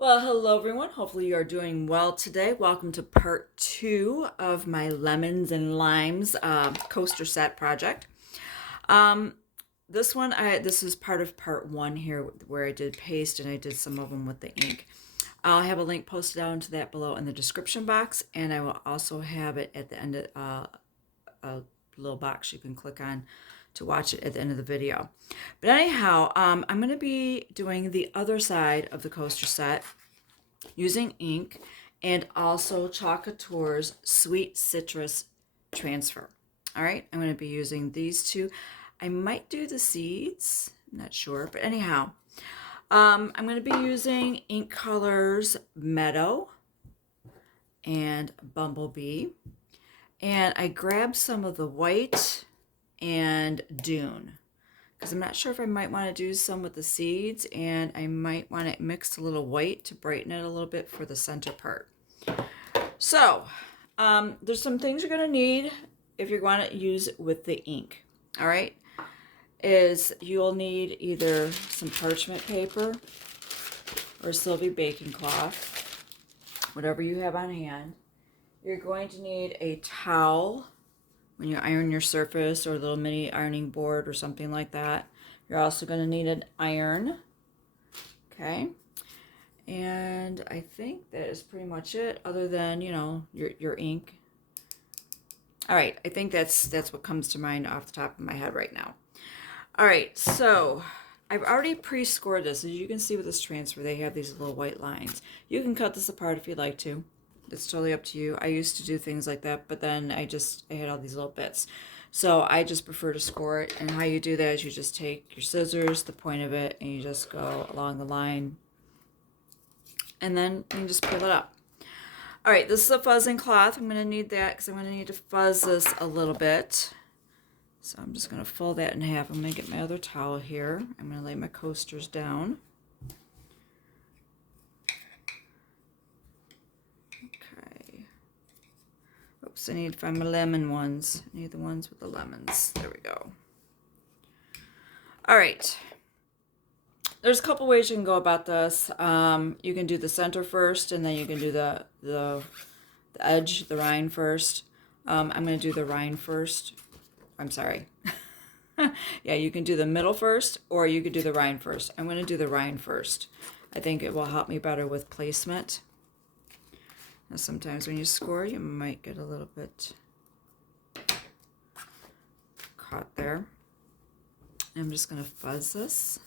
Well, hello everyone. Hopefully you are doing well today. Welcome to part two of my lemons and limes coaster set project. Um, this is part of part one here where I did paste and I did some of them with the ink. I'll have a link posted down to that below in the description box, and I will also have it at the end of a little box you can click on to watch it at the end of the video. But anyhow, I'm going to be doing the other side of the coaster set using ink and also Chalk Couture's Sweet Citrus Transfer. All right, I'm going to be using these two. I might do the seeds, I'm not sure, but anyhow, I'm going to be using ink colors Meadow and Bumblebee. And I grabbed some of the white and Dune because I'm not sure if I might want to do some with the seeds, and I might want to mix a little white to brighten it a little bit for the center part. So there's some things you're going to need if you're going to use with the ink. All right, is you'll need either some parchment paper or Sylvie baking cloth, whatever you have on hand. You're going to need a towel when you iron your surface, or a little mini ironing board or something like that. You're also going to need an iron. Okay. And I think that is pretty much it, other than, your ink. All right, I think that's what comes to mind off the top of my head right now. All right, so I've already pre-scored this. As you can see with this transfer, they have these little white lines. You can cut this apart if you'd like to. It's totally up to you. I used to do things like that, but then I had all these little bits. So I just prefer to score it. And how you do that is you just take your scissors, the point of it, and you just go along the line. And then you just peel it up. All right, this is a fuzzing cloth. I'm going to need that because I'm going to need to fuzz this a little bit. So I'm just going to fold that in half. I'm going to get my other towel here. I'm going to lay my coasters down. Okay. Oops, I need to find my lemon ones. I need the ones with the lemons. There we go. All right. There's a couple ways you can go about this. You can do the center first, and then you can do the edge, the rind first. I'm going to do the rind first. I'm sorry. Yeah, you can do the middle first, or you could do the rind first. I'm going to do the rind first. I think it will help me better with placement. Now, sometimes when you score, you might get a little bit caught there. I'm just going to fuzz this.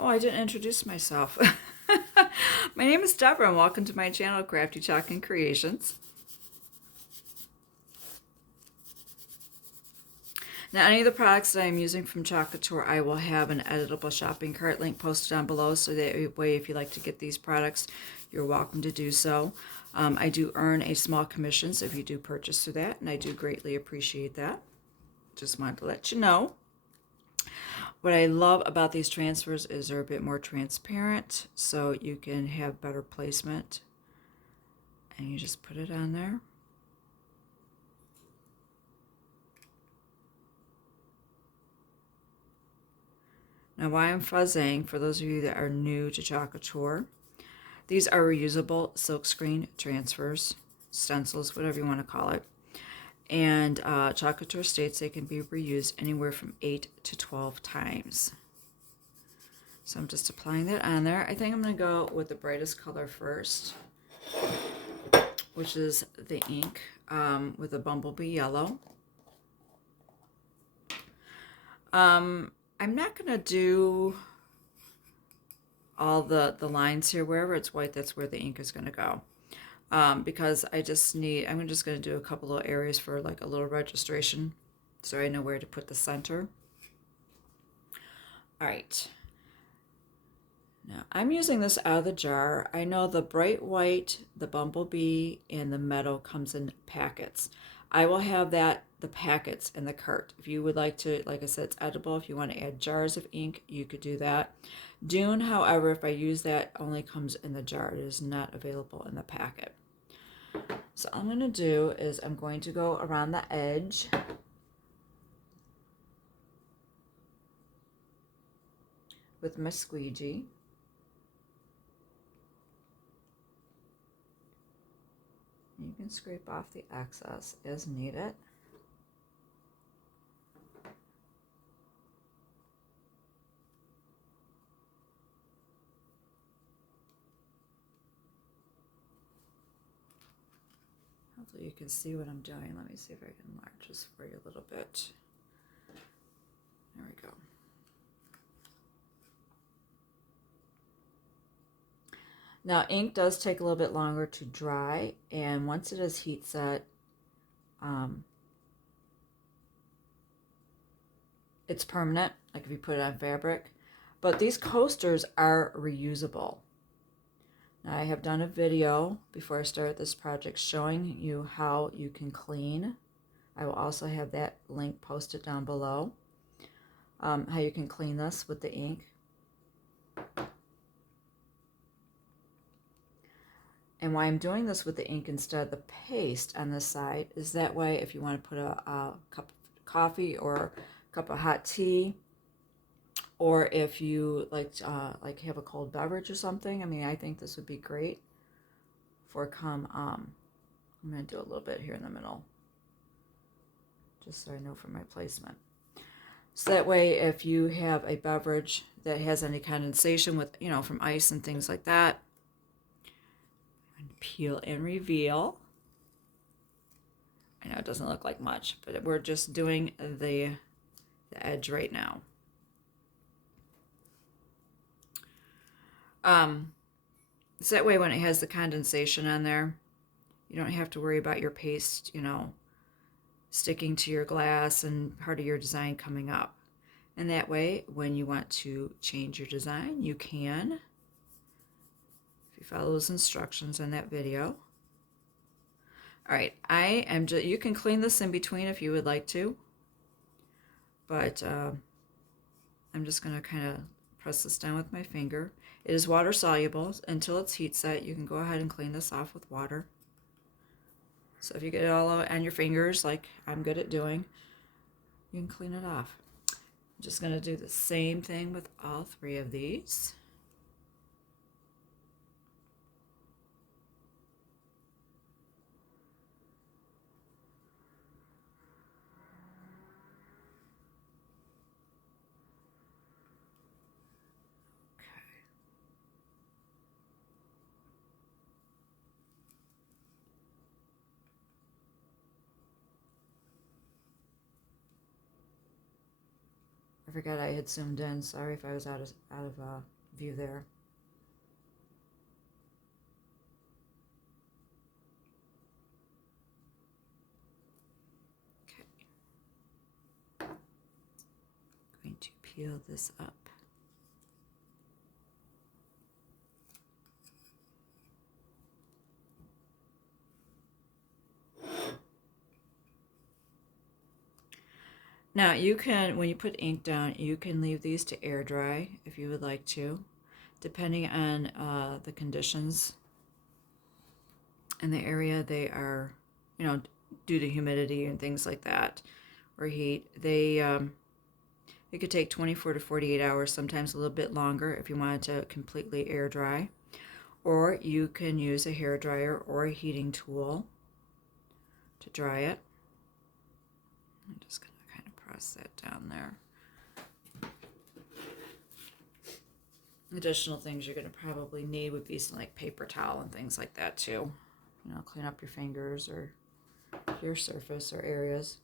Oh, I didn't introduce myself. My name is Deborah, and welcome to my channel, Crafty Chalk and Creations. Now, any of the products that I'm using from Chalk Couture, I will have an editable shopping cart link posted down below, so that way if you like to get these products, you're welcome to do so. I do earn a small commission, so if you do purchase through that, and I do greatly appreciate that. Just wanted to let you know. What I love about these transfers is they're a bit more transparent, so you can have better placement. And you just put it on there. Now, why I'm fuzzing, for those of you that are new to Chalk Couture, these are reusable silkscreen transfers, stencils, whatever you want to call it. And Chalk Couture states they can be reused anywhere from 8 to 12 times. So I'm just applying that on there. I think I'm going to go with the brightest color first, which is the ink with the Bumblebee yellow. I'm not going to do all the lines here. Wherever it's white, that's where the ink is going to go. Because I'm just going to do a couple of areas for like a little registration, so I know where to put the center. All right. Now, I'm using this out of the jar. I know the bright white, the Bumblebee, and the Meadow comes in packets. I will have the packets in the cart. If you would like to, like I said, it's edible. If you want to add jars of ink, you could do that. Dune, however, if I use that, only comes in the jar. It is not available in the packet. So all I'm going to do is I'm going to go around the edge. with my squeegee. You can scrape off the excess as needed. Hopefully you can see what I'm doing. Let me see if I can enlarge this for you a little bit. There we go. Now, ink does take a little bit longer to dry, and once it is heat set, it's permanent, like if you put it on fabric. But these coasters are reusable. Now, I have done a video before I started this project showing you how you can clean. I will also have that link posted down below, how you can clean this with the ink. And why I'm doing this with the ink instead of the paste on this side is that way if you want to put a cup of coffee or a cup of hot tea, or if you like have a cold beverage or something, I mean, I think this would be great for I'm going to do a little bit here in the middle, just so I know for my placement. So that way, if you have a beverage that has any condensation with, from ice and things like that, peel and reveal. I know it doesn't look like much, but we're just doing the edge right now. So that way when it has the condensation on there, you don't have to worry about your paste, sticking to your glass and part of your design coming up. And that way, when you want to change your design, you can. Follow those instructions in that video. All right, you can clean this in between if you would like to, but I'm just going to kind of press this down with my finger. It is water soluble until it's heat set. You can go ahead and clean this off with water. So if you get it all on your fingers, like I'm good at doing, you can clean it off. I'm just going to do the same thing with all three of these. I forgot I had zoomed in. Sorry if I was out of view there. Okay. Going to peel this up. Now you can, when you put ink down, you can leave these to air dry if you would like to, depending on the conditions in the area they are, due to humidity and things like that, or heat. It could take 24 to 48 hours, sometimes a little bit longer if you wanted to completely air dry. Or you can use a hair dryer or a heating tool to dry it. I'm just going to kind of press that down there. Additional things you're going to probably need would be some like paper towel and things like that too. Clean up your fingers or your surface or areas.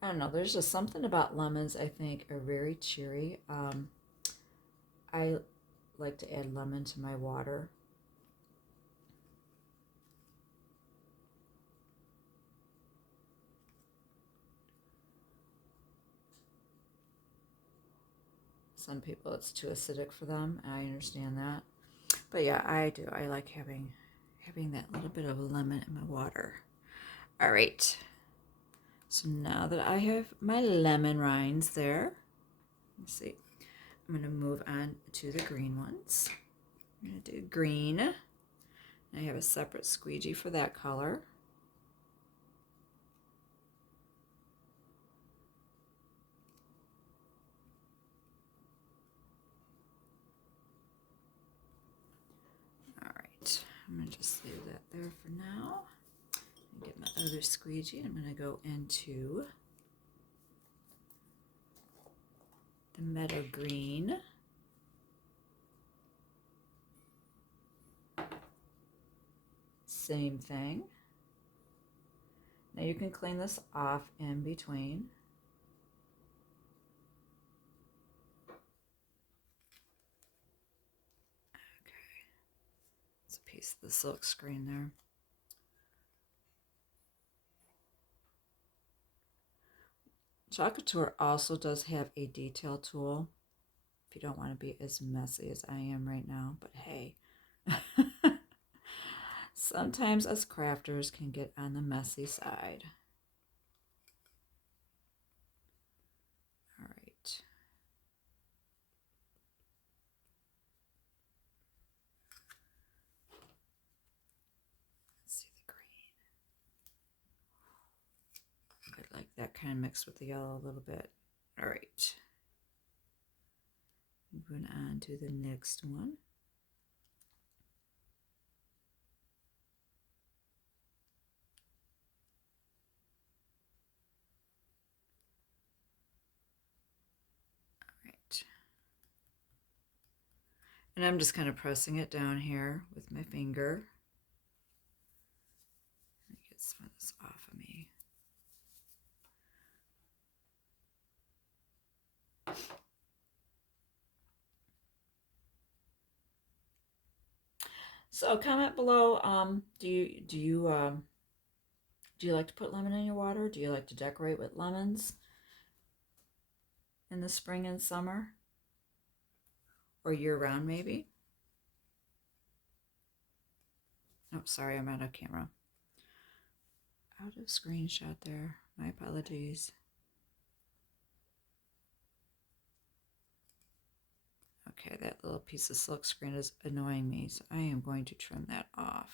I don't know, there's just something about lemons I think are very cheery. I like to add lemon to my water. Some people it's too acidic for them, and I understand that. But yeah, I do. I like having that little bit of lemon in my water. All right. So now that I have my lemon rinds there, let's see. I'm going to move on to the green ones. I'm going to do green. I have a separate squeegee for that color. All right, I'm going to just leave that there for now. Get my other squeegee. I'm going to go into the meadow green. Same thing. Now you can clean this off in between. Okay, it's a piece of the silk screen there. Chalk Couture also does have a detail tool if you don't want to be as messy as I am right now, but hey. Sometimes us crafters can get on the messy side. All right. Let's see the green. I like that kind of mixed with the yellow a little bit. All right. Moving on to the next one. And I'm just kind of pressing it down here with my finger. Let me get some of this off of me. So comment below. Do you like to put lemon in your water? Do you like to decorate with lemons in the spring and summer, or year round maybe? Oh, sorry, I'm out of camera. Out of screenshot there. My apologies. Okay, that little piece of silk screen is annoying me, so I am going to trim that off.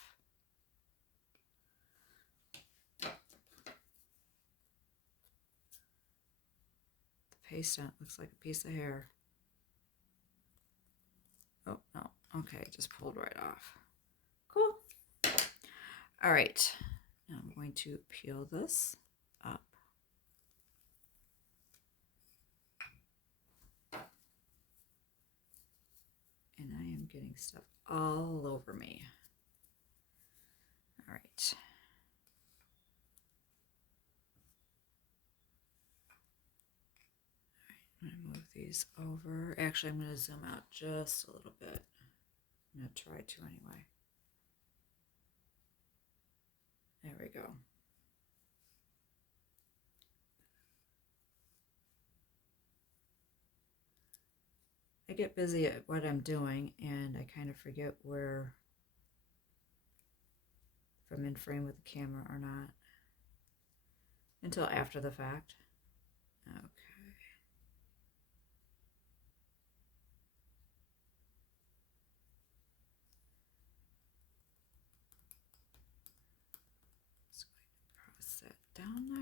The paste on it looks like a piece of hair. Oh, no. Okay, just pulled right off. Cool. All right. Now I'm going to peel this up. And I am getting stuff all over me. All right. I'm going to move these over. Actually, I'm going to zoom out just a little bit. I'm going to try to anyway. There we go. I get busy at what I'm doing and I kind of forget where, if I'm in frame with the camera or not, until after the fact. Okay. Just going to press that down there.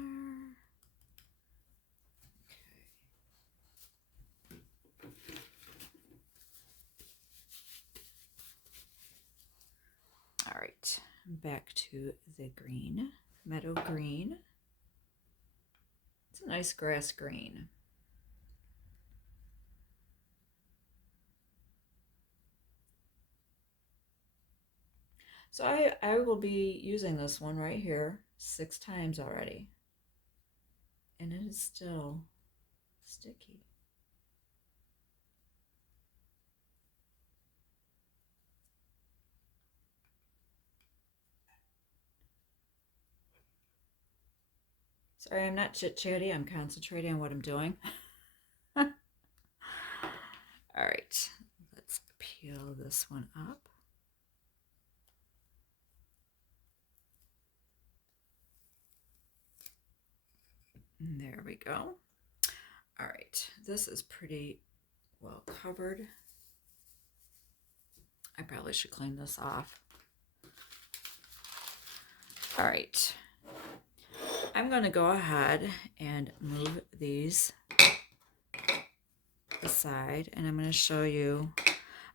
All right, back to the green, meadow green. It's a nice grass green. So I will be using this one right here 6 times already. And it is still sticky. Sorry, I'm not chit-chatty. I'm concentrating on what I'm doing. All right, let's peel this one up. And there we go. All right, this is pretty well covered. I probably should clean this off. All right. I'm going to go ahead and move these aside, and I'm going to show you.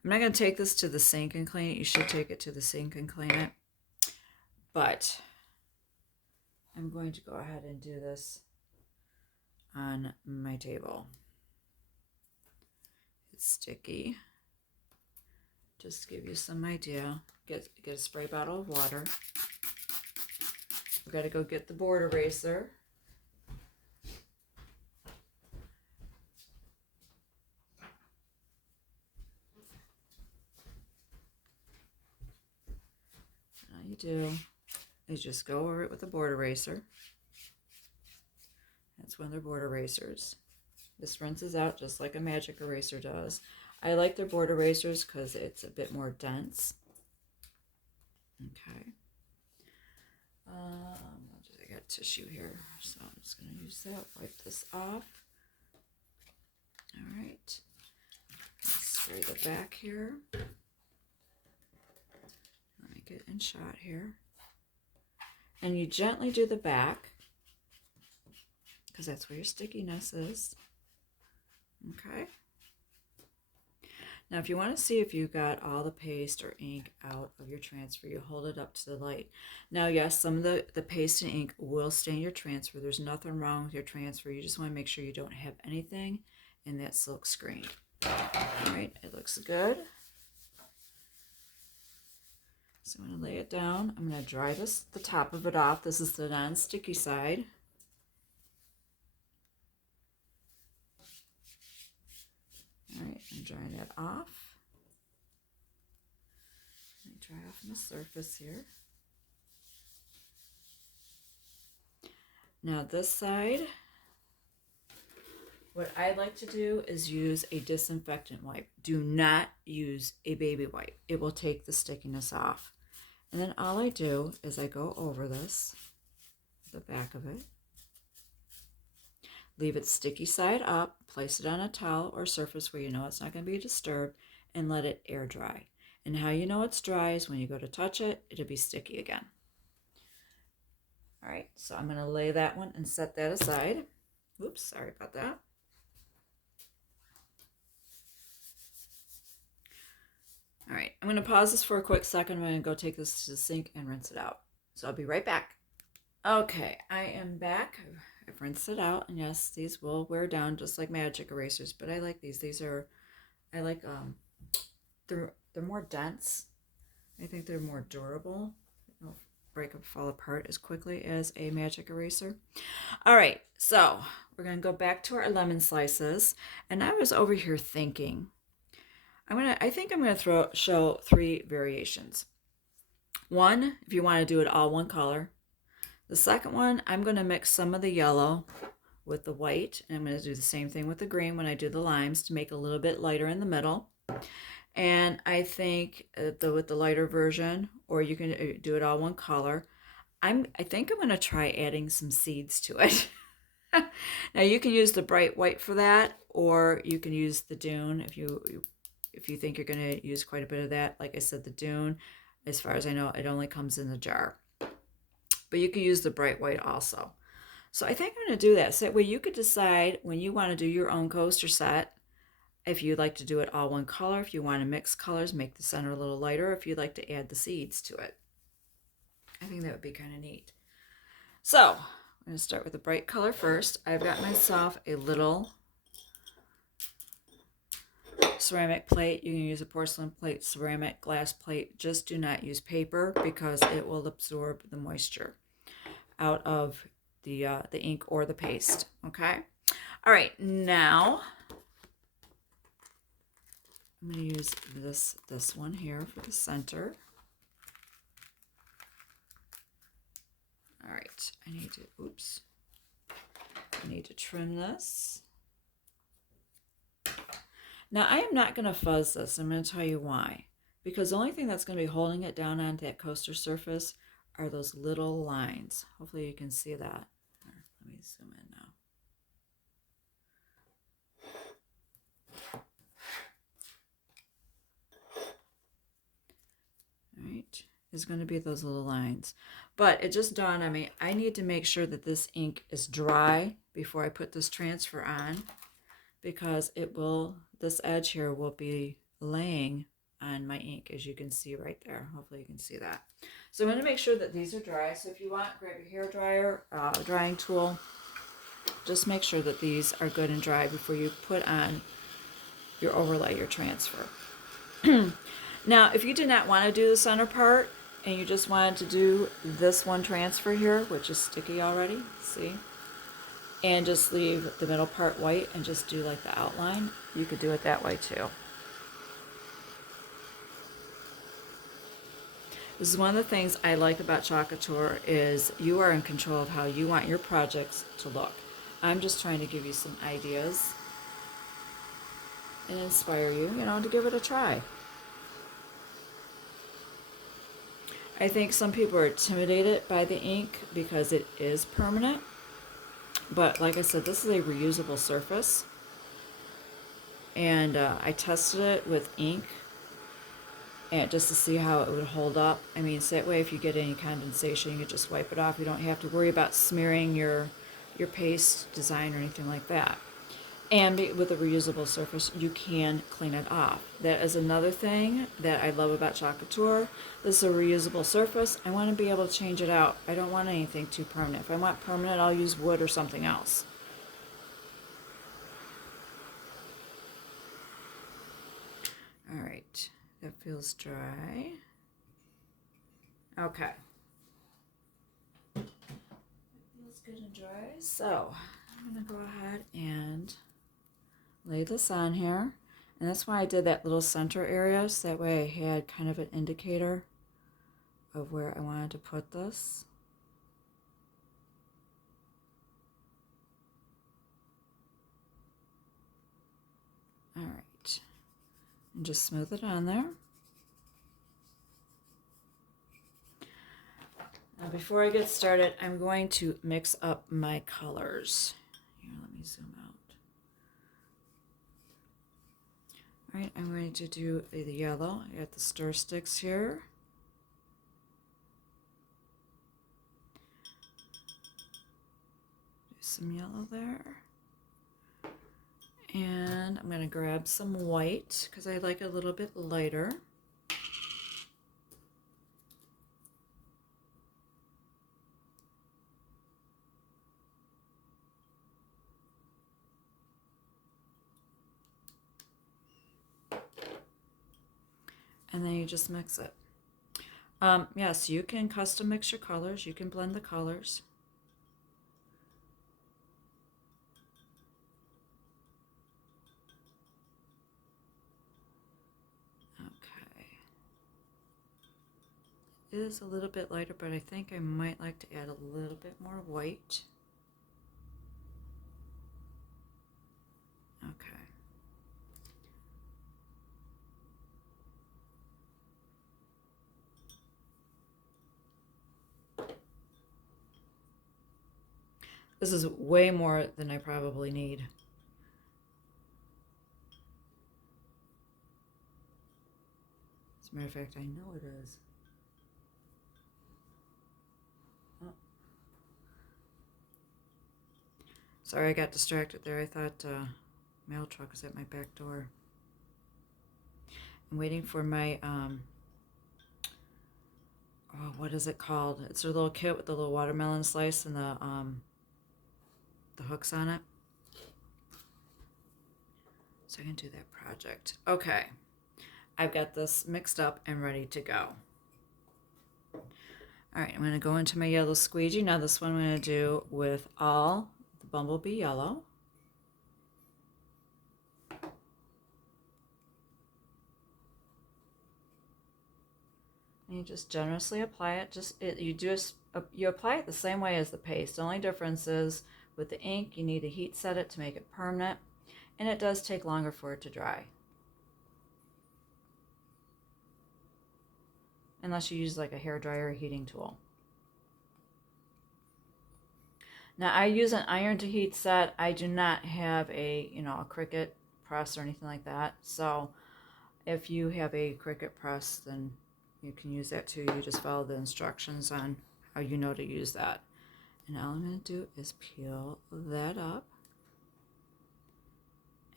I'm not going to take this to the sink and clean it. You should take it to the sink and clean it. But I'm going to go ahead and do this on my table. It's sticky. Just to give you some idea. Get a spray bottle of water. We've got to go get the board eraser. And all you do is just go over it with a board eraser. That's one of their board erasers. This rinses out just like a magic eraser does. I like their board erasers because it's a bit more dense. Okay. I got tissue here, so I'm just going to use that. Wipe this off. All right. Spray the back here. Let me get in shot here. And you gently do the back, because that's where your stickiness is. Okay. Now, if you want to see if you got all the paste or ink out of your transfer, you hold it up to the light. Now, yes, some of the paste and ink will stain your transfer. There's nothing wrong with your transfer. You just want to make sure you don't have anything in that silk screen. All right, it looks good. So I'm going to lay it down. I'm going to dry the top of it off. This is the non-sticky side. All right, I'm drying that off. Let me dry off on the surface here. Now this side, what I like to do is use a disinfectant wipe. Do not use a baby wipe. It will take the stickiness off. And then all I do is I go over this, the back of it. Leave it sticky side up, place it on a towel or surface where you know it's not going to be disturbed, and let it air dry. And how you know it's dry is when you go to touch it, it'll be sticky again. All right, so I'm going to lay that one and set that aside. Oops, sorry about that. All right, I'm going to pause this for a quick second. I'm going to go take this to the sink and rinse it out. So I'll be right back. Okay, I am back. I've rinsed it out, and yes, these will wear down just like magic erasers, but I like these. These are, I like, they're more dense. I think they're more durable. They don't break and fall apart as quickly as a magic eraser. All right, so we're going to go back to our lemon slices, and I was over here thinking, I think I'm going to show 3 variations. One, if you want to do it all one color. The second one, I'm going to mix some of the yellow with the white, and I'm going to do the same thing with the green when I do the limes to make it a little bit lighter in the middle. And I think with the lighter version, or you can do it all one color, I think I'm going to try adding some seeds to it. Now you can use the bright white for that, or you can use the dune if you think you're going to use quite a bit of that. Like I said, the dune, as far as I know, it only comes in the jar. But you can use the bright white also. So I think I'm going to do that. So that way you could decide when you want to do your own coaster set, if you'd like to do it all one color, if you want to mix colors, make the center a little lighter, if you'd like to add the seeds to it. I think that would be kind of neat. So I'm going to start with the bright color first. I've got myself a little ceramic plate. You can use a porcelain plate, ceramic, glass plate. Just do not use paper because it will absorb the moisture out of the ink or the paste. Okay. All right. Now I'm going to use this one here for the center. All right. I need to trim this. Now, I am not going to fuzz this. I'm going to tell you why. Because the only thing that's going to be holding it down onto that coaster surface are those little lines. Hopefully you can see that. Here, let me zoom in now. is going to be those little lines. But it just dawned on me, I need to make sure that this ink is dry before I put this transfer on, because this edge here will be laying on my ink, as you can see right there. Hopefully you can see that. So I'm going to make sure that these are dry. So if you want, grab your hair dryer, drying tool. Just make sure that these are good and dry before you put on your overlay, your transfer. Now, if you did not want to do the center part and you just wanted to do this one transfer here, which is sticky already, see? And just leave the middle part white and just do like the outline, you could do it that way too. This is one of the things I like about Chalk Couture, is you are in control of how you want your projects to look. I'm just trying to give you some ideas and inspire you, to give it a try. I think some people are intimidated by the ink because it is permanent. But like I said, this is a reusable surface. And I tested it with ink and just to see how it would hold up. I mean, so that way if you get any condensation, you can just wipe it off. You don't have to worry about smearing your paste design or anything like that. And with a reusable surface, you can clean it off. That is another thing that I love about Chalk Couture. This is a reusable surface. I want to be able to change it out. I don't want anything too permanent. If I want permanent, I'll use wood or something else. All right, that feels dry. Okay. It feels good and dry. So I'm going to go ahead and lay this on here, and that's why I did that little center area, so that way I had kind of an indicator of where I wanted to put this. All right, and just smooth it on there. Now before I get started, I'm going to mix up my colors. Here, let me zoom out. All right, I'm going to do the yellow. I got the stir sticks here. Do some yellow there. And I'm going to grab some white because I like it a little bit lighter. And then you just mix it. Yes, you can custom mix your colors. You can blend the colors. Okay. It is a little bit lighter, but I think I might like to add a little bit more white. Okay. This is way more than I probably need. As a matter of fact, I know it is. Oh. Sorry, I got distracted there. I thought mail truck was at my back door. I'm waiting for my, oh, what is it called? It's a little kit with the little watermelon slice and the hooks on it. So I can do that project. Okay, I've got this mixed up and ready to go. All right, I'm going to go into my yellow squeegee. Now this one I'm going to do with all the bumblebee yellow. And you just generously apply it. You apply it the same way as the paste. The only difference is with the ink, you need to heat set it to make it permanent, and it does take longer for it to dry. Unless you use like a hairdryer or heating tool. Now I use an iron to heat set. I do not have a Cricut press or anything like that. So if you have a Cricut press, then you can use that too. You just follow the instructions on how you know to use that. And all I'm going to do is peel that up.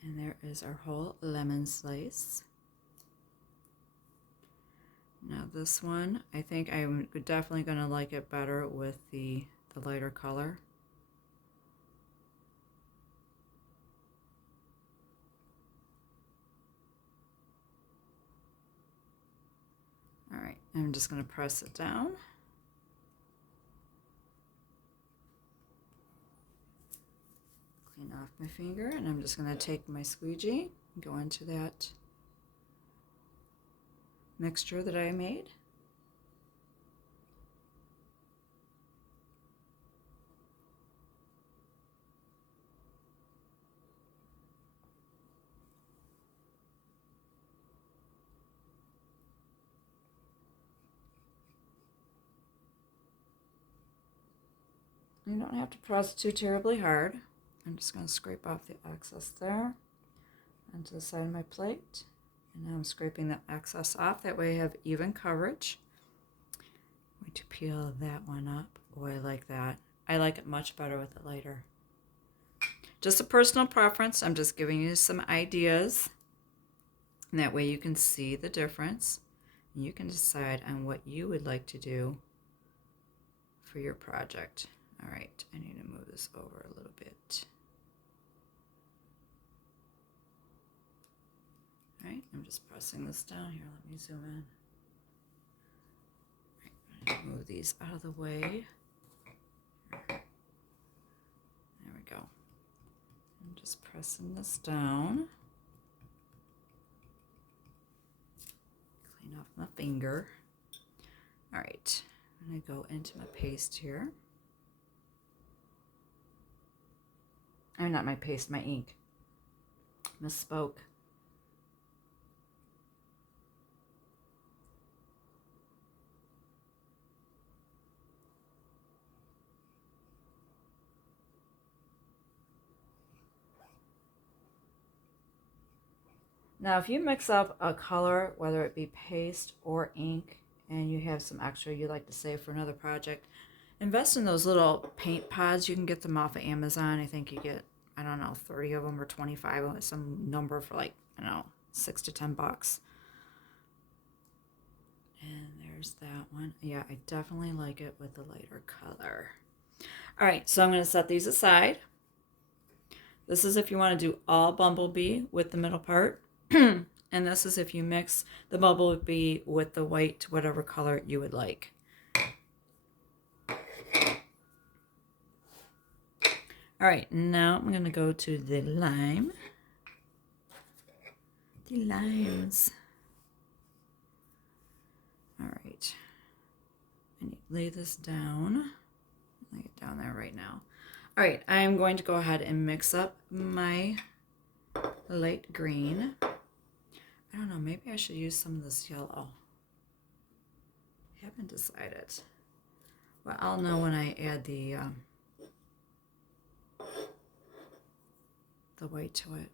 And there is our whole lemon slice. Now this one, I think I'm definitely going to like it better with the lighter color. All right, I'm just going to press it down. Clean off my finger, and I'm just going to take my squeegee and go into that mixture that I made. You don't have to press too terribly hard. I'm just going to scrape off the excess there onto the side of my plate. And now I'm scraping the excess off. That way I have even coverage. I'm going to peel that one up. Oh, I like that. I like it much better with it lighter. Just a personal preference. I'm just giving you some ideas. And that way you can see the difference. And you can decide on what you would like to do for your project. All right, I need to move this over a little bit. All right, I'm just pressing this down here. Let me zoom in. All right, move these out of the way. There we go. I'm just pressing this down. Clean off my finger. All right, I'm gonna go into my paste here. I'm not my paste, my ink. Misspoke. Now, if you mix up a color, whether it be paste or ink, and you have some extra you'd like to save for another project, invest in those little paint pods. You can get them off of Amazon. I think you get, I don't know, 30 of them or 25 of them, some number for like, I don't know, $6 to $10. And there's that one. Yeah, I definitely like it with the lighter color. All right, so I'm going to set these aside. This is if you want to do all bumblebee with the middle part. And this is if you mix the bumblebee with the white, whatever color you would like. All right, now I'm going to go to the lime. The limes. All right. I need to lay this down. Lay it down there right now. All right, I'm going to go ahead and mix up my light green. I don't know, maybe I should use some of this yellow. I haven't decided. Well, I'll know when I add the white to it.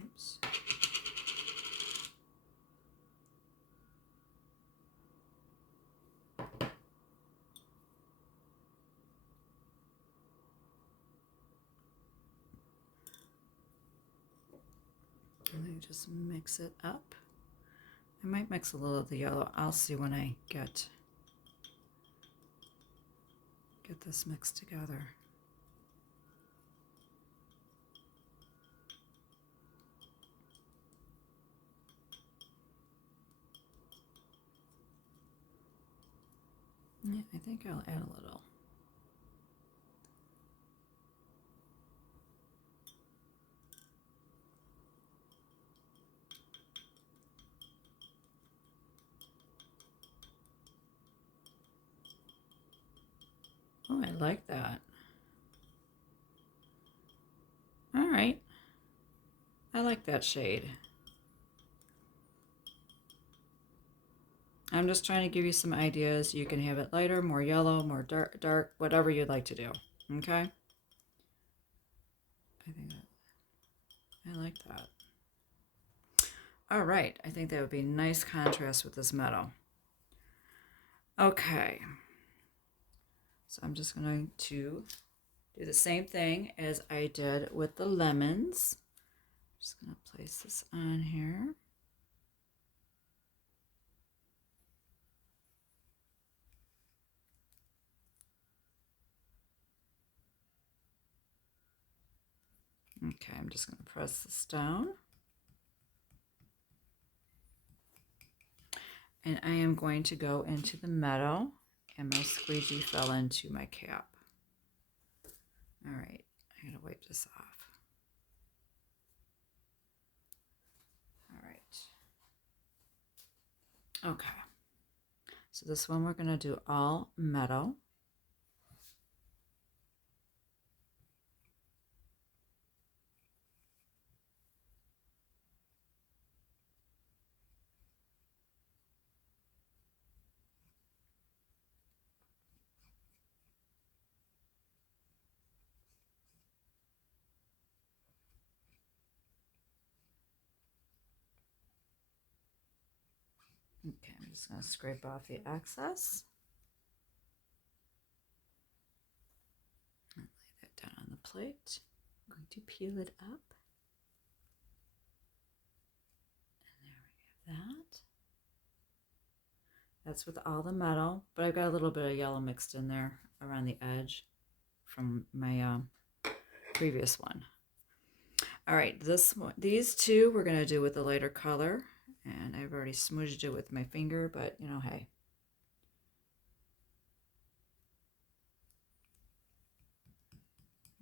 Oops. And then just mix it up. I might mix a little of the yellow. I'll see when I get this mixed together. Yeah, I think I'll add a little. Oh, I like that. All right. I like that shade. I'm just trying to give you some ideas. You can have it lighter, more yellow, more dark, whatever you'd like to do. Okay? I think I like that. All right, I think that would be a nice contrast with this meadow. Okay, so I'm just going to do the same thing as I did with the lemons. I'm just going to place this on here. Okay, I'm just going to press this down. And I am going to go into the meadow, and my squeegee fell into my cap. All right, I gotta wipe this off. All right. Okay. So this one we're gonna do all meadow. Okay, I'm just going to scrape off the excess. And lay that down on the plate. I'm going to peel it up. And there we have that. That's with all the metal, but I've got a little bit of yellow mixed in there around the edge from my previous one. All right, these two we're going to do with a lighter color. And I've already smudged it with my finger, but you know, hey.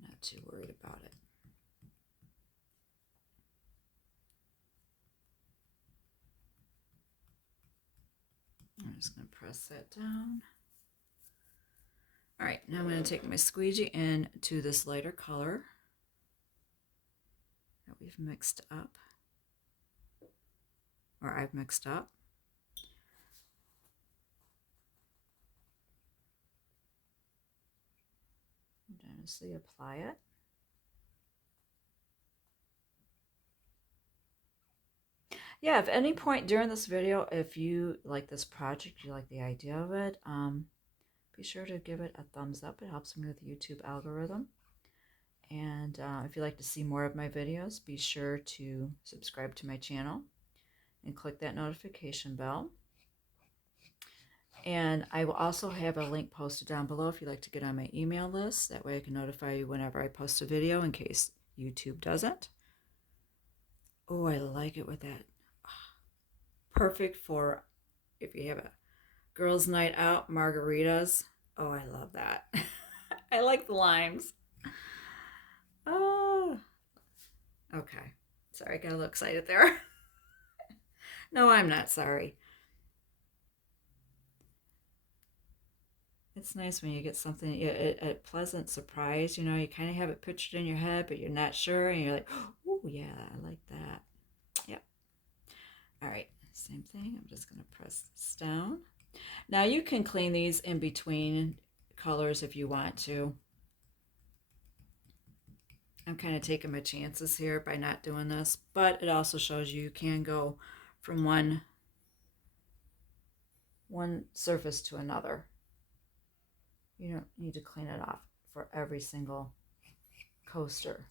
Not too worried about it. I'm just going to press that down. All right, now I'm going to take my squeegee into this lighter color that we've mixed up, or I've mixed up. Gently apply it. Yeah, if at any point during this video, if you like this project, you like the idea of it, be sure to give it a thumbs up. It helps me with the YouTube algorithm. And if you'd like to see more of my videos, be sure to subscribe to my channel and click that notification bell. And I will also have a link posted down below if you'd like to get on my email list. That way I can notify you whenever I post a video in case YouTube doesn't. Oh, I like it with that. Perfect for if you have a girls' night out, margaritas. Oh, I love that. I like the limes. Oh, okay. Sorry, I got a little excited there. No, I'm not sorry. It's nice when you get something, a pleasant surprise. You know, you kind of have it pictured in your head, but you're not sure. And you're like, oh, yeah, I like that. Yep. All right, same thing. I'm just going to press this down. Now, you can clean these in between colors if you want to. I'm kind of taking my chances here by not doing this, but it also shows you can go from one surface to another. You don't need to clean it off for every single coaster.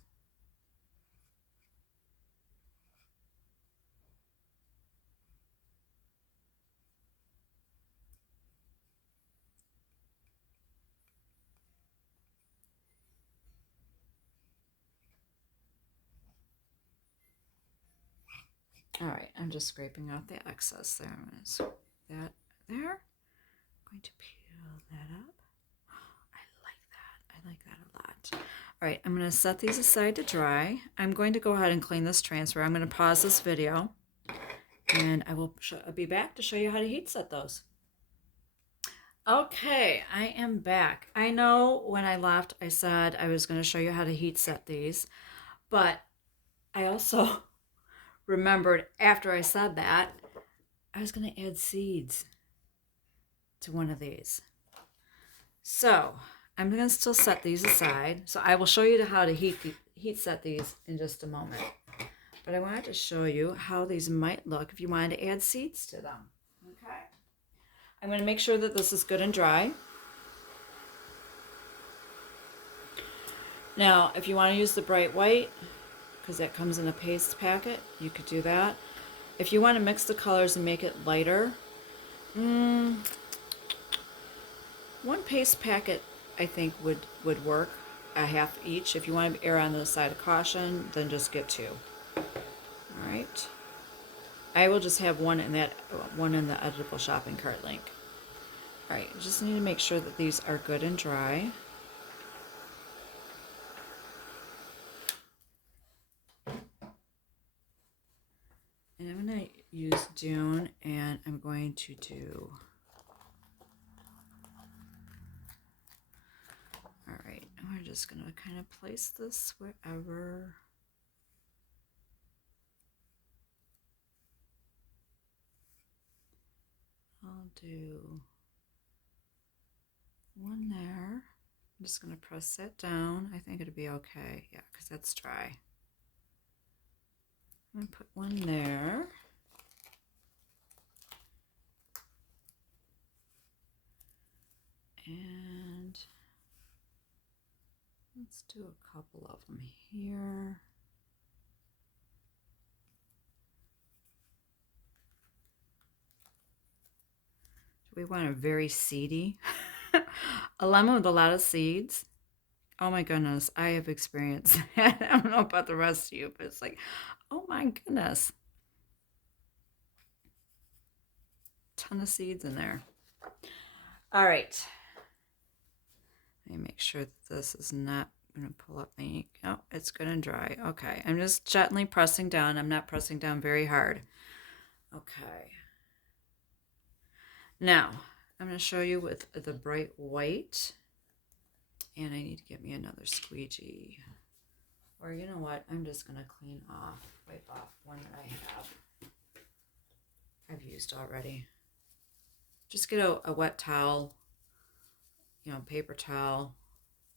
All right, I'm just scraping off the excess there. I'm going to scrape that there. I'm going to peel that up. I like that a lot. All right, I'm going to set these aside to dry. I'm going to go ahead and clean this transfer. I'm going to pause this video, and I will be back to show you how to heat set those. Okay, I am back. I know when I left, I said I was going to show you how to heat set these, but I also remembered after I said that, I was going to add seeds. to one of these. So I'm going to still set these aside. So I will show you how to heat set these in just a moment. But I wanted to show you how these might look if you wanted to add seeds to them. Okay. I'm going to make sure that this is good and dry. Now, if you want to use the bright white, because that comes in a paste packet, you could do that. If you want to mix the colors and make it lighter, one paste packet I think would work, a half each. If you want to err on the side of caution, then just get 2. All right. I will just have one in the editable shopping cart link. All right, just need to make sure that these are good and dry. And I'm going to use Dune, and I'm going to do... All right, we're just going to kind of place this wherever. I'll do one there. I'm just going to press that down. I think it'll be okay. Yeah, because that's dry. I'm going to put one there. And let's do a couple of them here. We want a very seedy. A lemon with a lot of seeds. Oh my goodness, I have experienced that. I don't know about the rest of you, but it's like, oh my goodness. Ton of seeds in there. All right. Let me make sure that this is not going to pull up my ink. Oh, it's good and dry. Okay, I'm just gently pressing down. I'm not pressing down very hard. Okay. Now, I'm going to show you with the bright white. And I need to get me another squeegee. Or you know what? I'm just going to wipe off one that I've used already. Just get a wet towel, paper towel,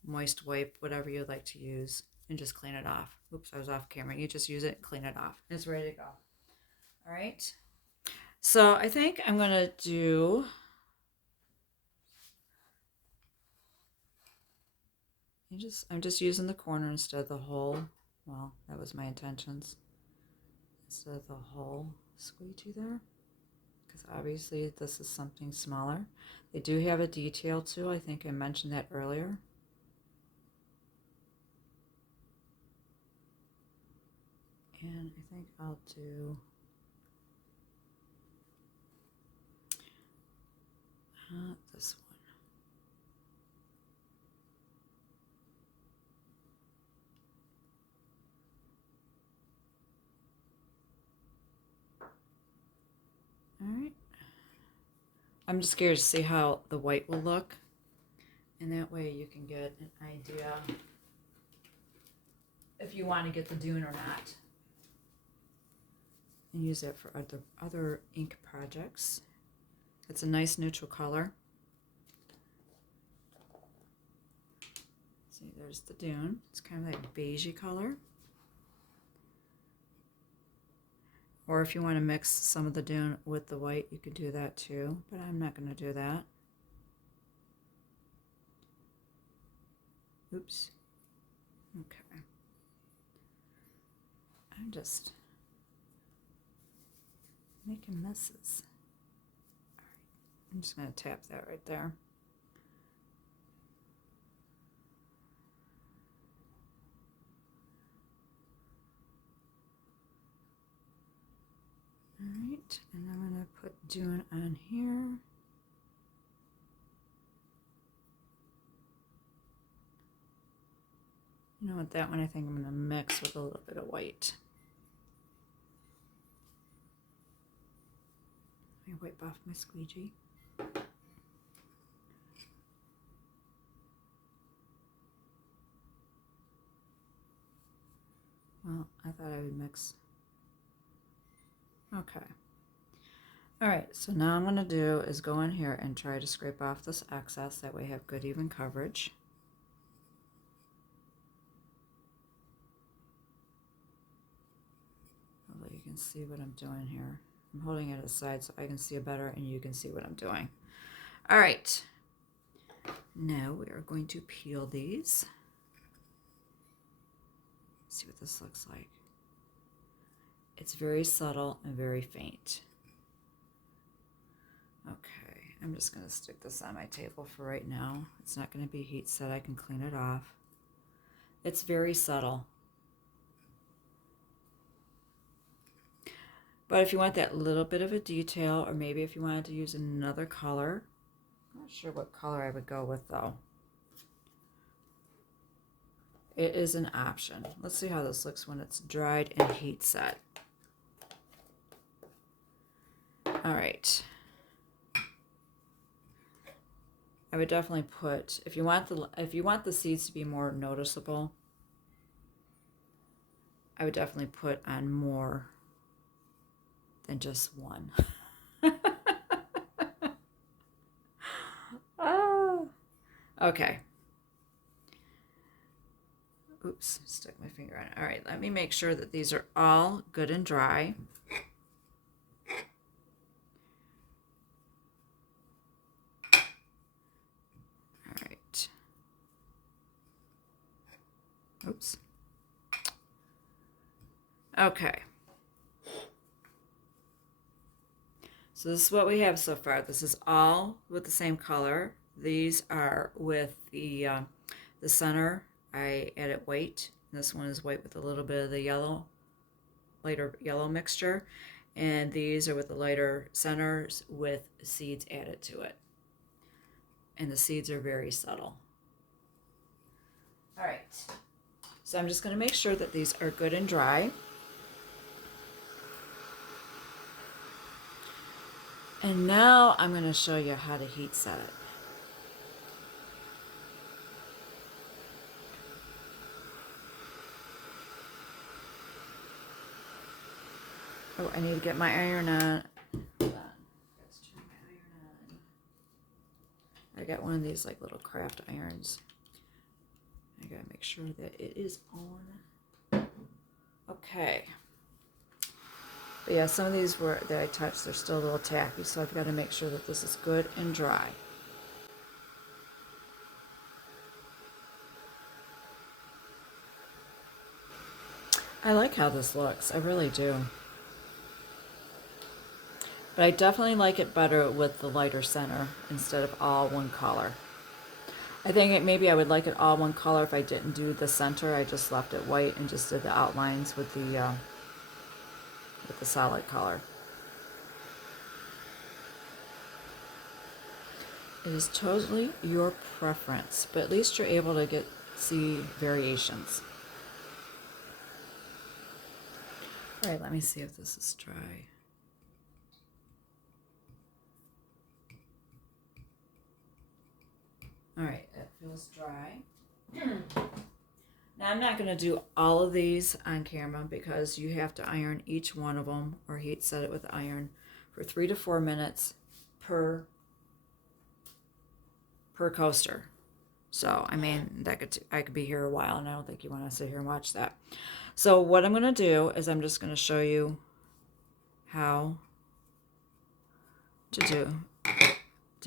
moist wipe, whatever you'd like to use, and just clean it off. Oops, I was off camera. You just use it and clean it off. It's ready to go. All right. So I think I'm going to do... I'm just using the corner instead of the whole. Well, that was my intentions. Instead of the whole squeegee there. Because obviously this is something smaller. They do have a detail too. I think I mentioned that earlier. And I think I'll do... this one. All right. I'm just curious to see how the white will look. And that way you can get an idea if you want to get the Dune or not. And use that for other ink projects. It's a nice neutral color. See, there's the Dune. It's kind of like a beigey color. Or if you want to mix some of the Dune with the white, you could do that too, but I'm not going to do that. Oops. Okay. I'm just making messes. All right. I'm just going to tap that right there. All right, and I'm going to put Dune on here. You know what, that one I think I'm going to mix with a little bit of white. Let me wipe off my squeegee. Well, I thought I would mix. Okay. All right, so now I'm going to do is go in here and try to scrape off this excess. That way I have good even coverage. Hopefully you can see what I'm doing here. I'm holding it aside so I can see it better and you can see what I'm doing. All right, now we are going to peel these. See what this looks like. It's very subtle and very faint. Okay, I'm just going to stick this on my table for right now. It's not going to be heat set. I can clean it off. It's very subtle. But if you want that little bit of a detail, or maybe if you wanted to use another color, I'm not sure what color I would go with though. It is an option. Let's see how this looks when it's dried and heat set. All right. I would definitely put, if you want the seeds to be more noticeable, I would definitely put on more than just one. Oh, okay. Oops, stuck my finger on it. All right, let me make sure that these are all good and dry. All right. Oops. Okay. So this is what we have so far. This is all with the same color. These are with the center. I added white. This one is white with a little bit of the yellow, lighter yellow mixture. And these are with the lighter centers with seeds added to it. And the seeds are very subtle. All right. So I'm just going to make sure that these are good and dry. And now I'm going to show you how to heat set it. Oh, I need to get my iron on. Hold on. Let's turn my iron on. I got one of these like little craft irons. I gotta make sure that it is on. Okay. But yeah, some of these that I touched, they're still a little tacky, so I've got to make sure that this is good and dry. I like how this looks. I really do. But I definitely like it better with the lighter center instead of all one color. I think maybe I would like it all one color if I didn't do the center. I just left it white and just did the outlines with the solid color. It is totally your preference, but at least you're able to see variations. All right, let me see if this is dry. All right, it feels dry. Now I'm not going to do all of these on camera because you have to iron each one of them or heat set it with iron for 3 to 4 minutes per coaster. So I mean I could be here a while, and I don't think you want to sit here and watch that. So what I'm going to do is I'm just going to show you how to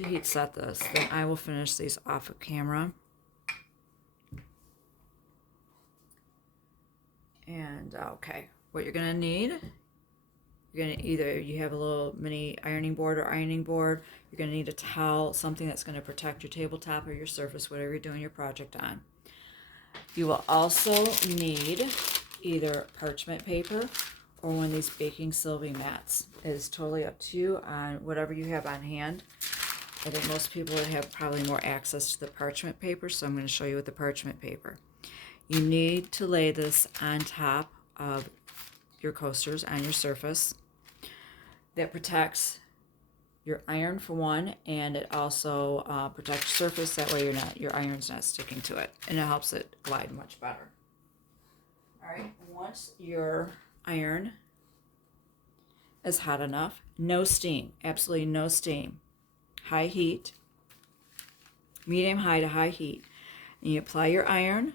heat set this. Then I will finish these off of camera. And okay, what you're gonna need, you have a little mini ironing board or ironing board. You're gonna need a towel, something that's gonna protect your tabletop or your surface, whatever you're doing your project on. You will also need either parchment paper or one of these baking sylvie mats. It is totally up to you on whatever you have on hand. I think most people would have probably more access to the parchment paper, so I'm going to show you with the parchment paper. You need to lay this on top of your coasters on your surface. That protects your iron for one, and it also protects your surface. That way your iron's not sticking to it, and it helps it glide much better. All right, once your iron is hot enough. No steam, absolutely no steam. High heat, medium high to high heat. And you apply your iron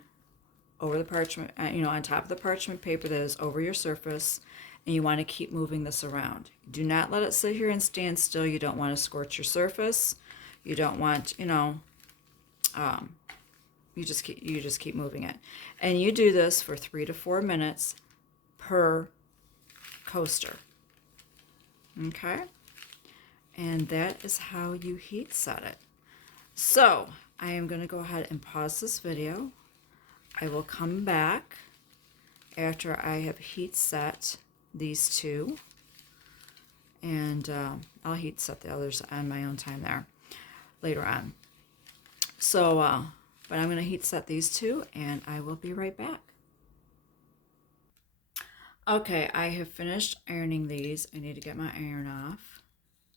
over the parchment, on top of the parchment paper that is over your surface, and you want to keep moving this around. Do not let it sit here and stand still. You don't want to scorch your surface. You don't want, you just keep moving it. And you do this for 3 to 4 minutes per coaster. Okay? And that is how you heat set it. So, I am going to go ahead and pause this video. I will come back after I have heat set these two, and I'll heat set the others on my own time there later on. So, but I'm going to heat set these two, and I will be right back. Okay, I have finished ironing these. I need to get my iron off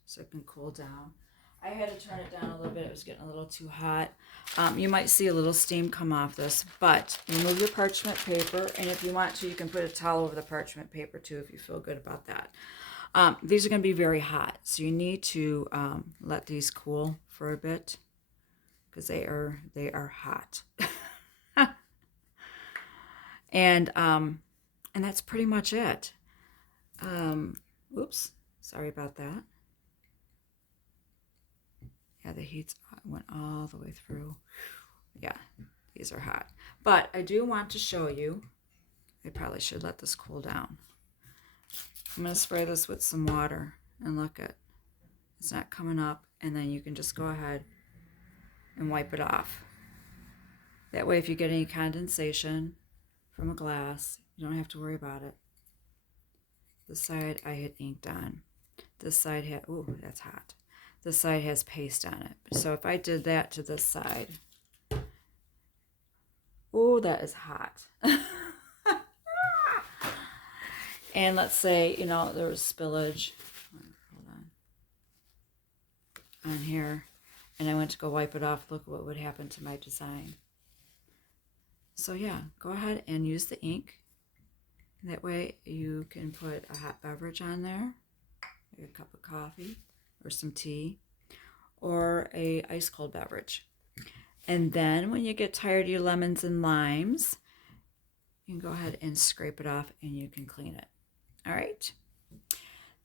so it can cool down. I had to turn it down a little bit. It was getting a little too hot. You might see a little steam come off this, but remove your parchment paper, and if you want to, you can put a towel over the parchment paper too if you feel good about that. These are going to be very hot, so you need to let these cool for a bit because they are hot. And that's pretty much it. Oops, sorry about that. Yeah, the heat went all the way through. Yeah, these are hot. But I do want to show you, I probably should let this cool down. I'm going to spray this with some water, and look at, it's not coming up, and then you can just go ahead and wipe it off. That way if you get any condensation from a glass, you don't have to worry about it. This side I had inked on. This side had, ooh, that's hot. This side has paste on it. So if I did that to this side, oh, that is hot. And let's say, there was spillage, hold on here, and I went to go wipe it off. Look what would happen to my design. So yeah, go ahead and use the ink. That way you can put a hot beverage on there, like a cup of coffee or some tea, or a ice cold beverage. And then when you get tired of your lemons and limes, you can go ahead and scrape it off and you can clean it. All right.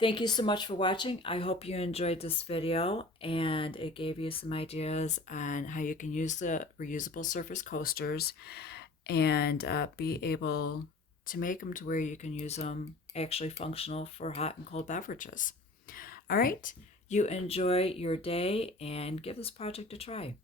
Thank you so much for watching. I hope you enjoyed this video and it gave you some ideas on how you can use the reusable surface coasters and be able to make them to where you can use them actually functional for hot and cold beverages. All right. You enjoy your day and give this project a try.